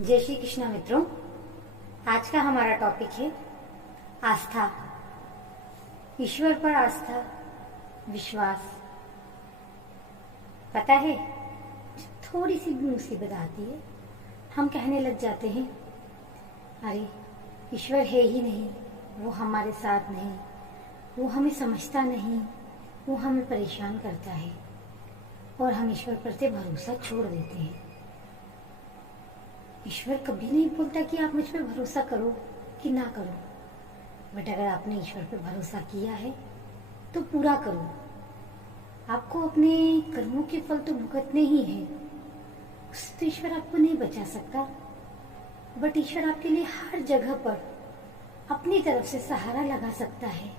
जय श्री कृष्ण मित्रों। आज का हमारा टॉपिक है आस्था। ईश्वर पर आस्था, विश्वास। पता है, थोड़ी सी भी मुसीबत आती है हम कहने लग जाते हैं, अरे ईश्वर है ही नहीं, वो हमारे साथ नहीं, वो हमें समझता नहीं, वो हमें परेशान करता है, और हम ईश्वर पर से भरोसा छोड़ देते हैं। ईश्वर कभी नहीं बोलता कि आप मुझ पर भरोसा करो कि ना करो, बट अगर आपने ईश्वर पर भरोसा किया है तो पूरा करो। आपको अपने कर्मों के फल तो भुगतने ही हैं, उससे तो ईश्वर आपको नहीं बचा सकता, बट ईश्वर आपके लिए हर जगह पर अपनी तरफ से सहारा लगा सकता है,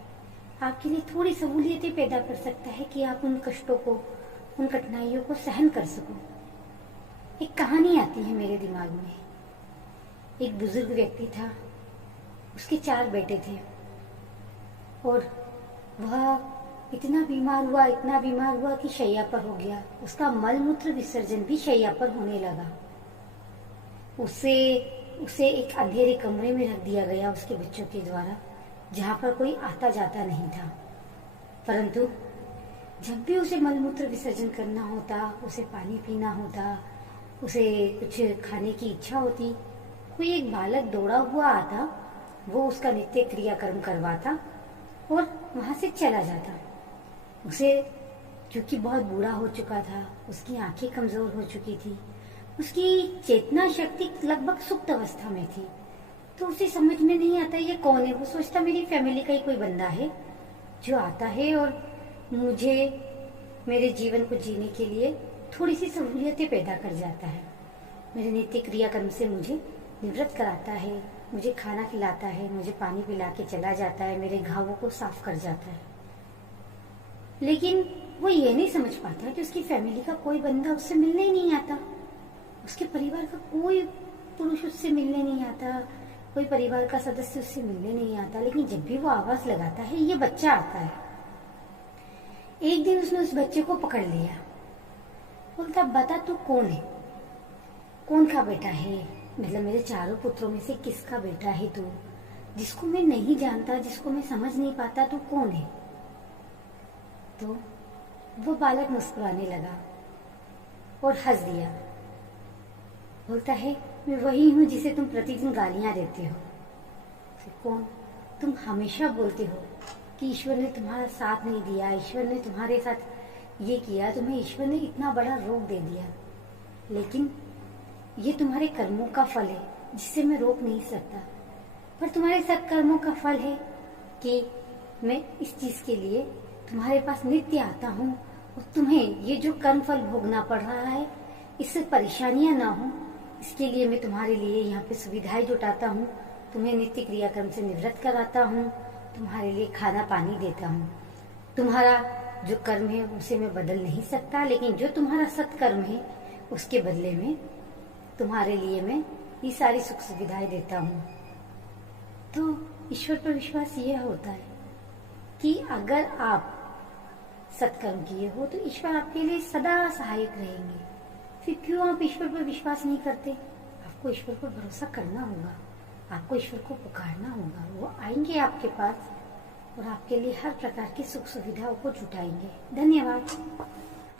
आपके लिए थोड़ी सहूलियतें पैदा कर सकता है कि आप उन कष्टों को, उन कठिनाइयों को सहन कर सको। एक कहानी आती है मेरे दिमाग में। एक बुजुर्ग व्यक्ति था, उसके 4 बेटे थे, और वह इतना बीमार हुआ कि शैया पर हो गया। उसका मल मूत्र विसर्जन भी शैया पर होने लगा। उसे एक अंधेरे कमरे में रख दिया गया उसके बच्चों के द्वारा, जहाँ पर कोई आता जाता नहीं था। परंतु जब भी उसे मल मूत्र विसर्जन करना होता, उसे पानी पीना होता, उसे कुछ खाने की इच्छा होती, कोई एक बालक दौड़ा हुआ आता, वो उसका नित्य क्रियाकर्म करवाता और वहां से चला जाता। उसे, क्योंकि बहुत बूढ़ा हो चुका था, उसकी आंखें कमजोर हो चुकी थी, उसकी चेतना शक्ति लगभग सुप्त अवस्था में थी, तो उसे समझ में नहीं आता ये कौन है। वो सोचता मेरी फैमिली का ही कोई बंदा है जो आता है और मुझे मेरे जीवन को जीने के लिए थोड़ी सी सहूलियतें पैदा कर जाता है, मेरे नित्य क्रियाकर्म से मुझे निवृत्त कराता है, मुझे खाना खिलाता है, मुझे पानी पिला के चला जाता है, मेरे घावों को साफ कर जाता है। लेकिन वो ये नहीं समझ पाता कि उसकी फैमिली का कोई बंदा उससे मिलने ही नहीं आता, उसके परिवार का कोई पुरुष उससे मिलने नहीं आता, कोई परिवार का सदस्य उससे मिलने नहीं आता। लेकिन जब भी वो आवाज लगाता है, ये बच्चा आता है। एक दिन उसने उस बच्चे को पकड़ लिया, बोलता बता तू कौन है, कौन का बेटा है, मतलब मेरे 4 पुत्रों में से किसका बेटा है तू, जिसको मैं नहीं जानता, जिसको मैं समझ नहीं पाता, तू कौन है। तो वो बालक मुस्कुराने लगा और हंस दिया, बोलता है मैं वही हूं जिसे तुम प्रतिदिन गालियां देते हो। कौन? तुम हमेशा बोलते हो कि ईश्वर ने तुम्हारा साथ नहीं दिया, ईश्वर ने तुम्हारे साथ ये किया, तुम्हें ईश्वर ने इतना बड़ा रोग दे दिया, लेकिन ये तुम्हारे कर्मों का फल है जिससे मैं रोक नहीं सकता। पर तुम्हारे सत्कर्मों का फल है कि मैं इस चीज के लिए तुम्हारे पास नित्य आता हूँ, और तुम्हें ये जो कर्म फल भोगना पड़ रहा है, इससे परेशानियां ना हो, इसके लिए मैं तुम्हारे लिए यहाँ पे सुविधाएं जुटाता हूँ, तुम्हें नित्य क्रियाक्रम से निवृत्त कराता हूँ, तुम्हारे लिए खाना पानी देता हूँ। तुम्हारा जो कर्म है उसे मैं बदल नहीं सकता, लेकिन जो तुम्हारा सत्कर्म है उसके बदले में तुम्हारे लिए मैं ये सारी सुख सुविधाएं देता हूँ। तो ईश्वर पर विश्वास ये होता है कि अगर आप सत्कर्म किए हो तो ईश्वर आपके लिए सदा सहायक रहेंगे। फिर क्यों आप ईश्वर पर विश्वास नहीं करते? आपको ईश्वर पर भरोसा करना होगा, आपको ईश्वर को पुकारना होगा, वो आएंगे आपके पास और आपके लिए हर प्रकार की सुख सुविधाओं को जुटाएंगे। धन्यवाद।